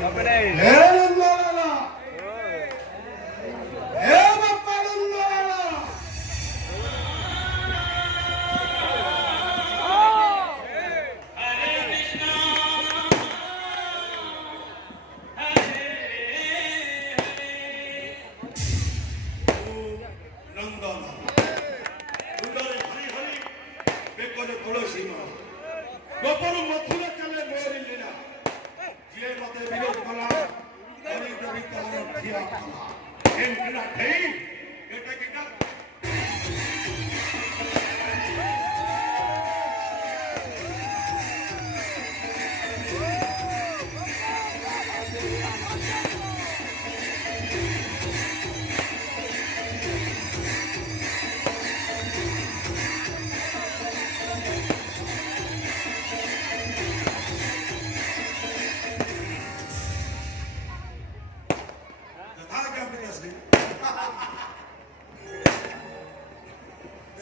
हे नंदलाला हे बाप्पा नंदलाला तुलसी गोपर मथुर चले मोरी लीला जे मते विरोध कला हरि देवी का ठिया कला एंकना ठई एटा केटा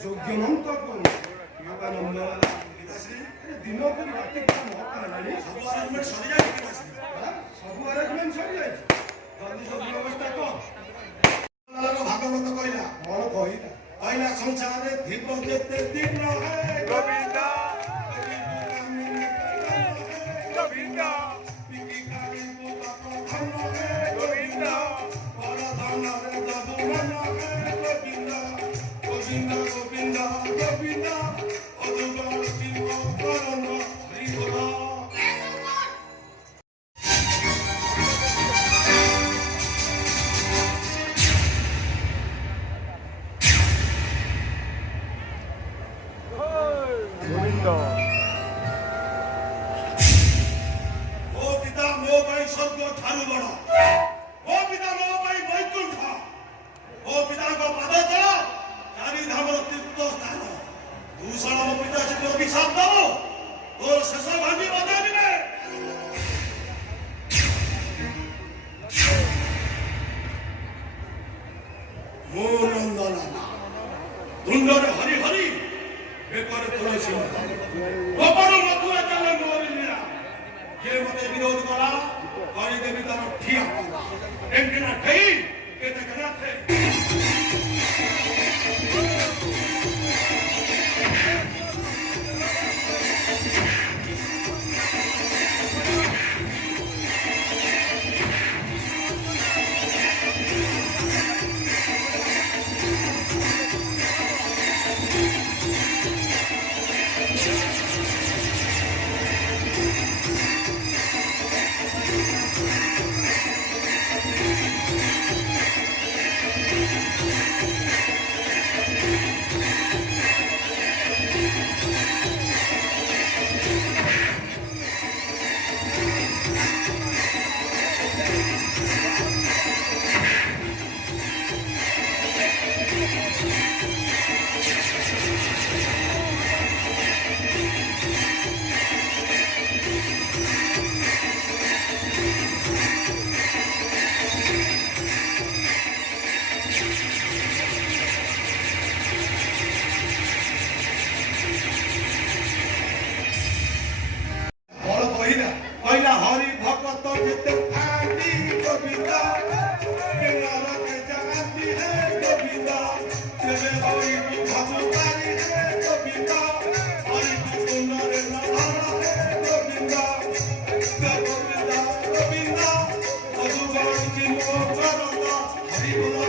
যোগ্যমন্ত কোন মাতা নন্দলালা দিন করে রাতে কাম হকানি सब अरेंजमेंट सरी जाय कि आसी सब अरेंजमेंट सरी जाय जल्दी सब व्यवस्था कर नंदलाला भागवत कहला कोन कहिला कहला संसार रे धीप जेते दिन है गोविंदा गोविंदा पिकी खाए को बाप धन है गोविंदा बड़ा धन रे दबु मन है गोविंदा गोविंदा गोविंदा गोविंदा अदुगल शिव करण हरि बोला ओ पिता मो भाई स्वर्ग ठारू बड़ ओ पिता मो भाई वैकुंठ ओ पिता को पद तल चारि धाम तीर्थ स्थान दूषण मो पिता से अभिशाप दबो तोर शेष भांगी बदानी में मो नंदलाला धुंडर हरि हरि बेकर तुलसी गोपर मथुरा चले मोरी लीला जे मते विरोध कला हरि देवी तार ठिया एंकना ठई एते कना थे कहला हरि भगत जेते आदि गोविंदा केनार के जगती है गोविंदा तेरे हरि भगवानी है गोविंदा हरि कुंदर नधार है गोविंदा गोविंदा गोविंदा अदुगण चिन्ह करता हरि बोल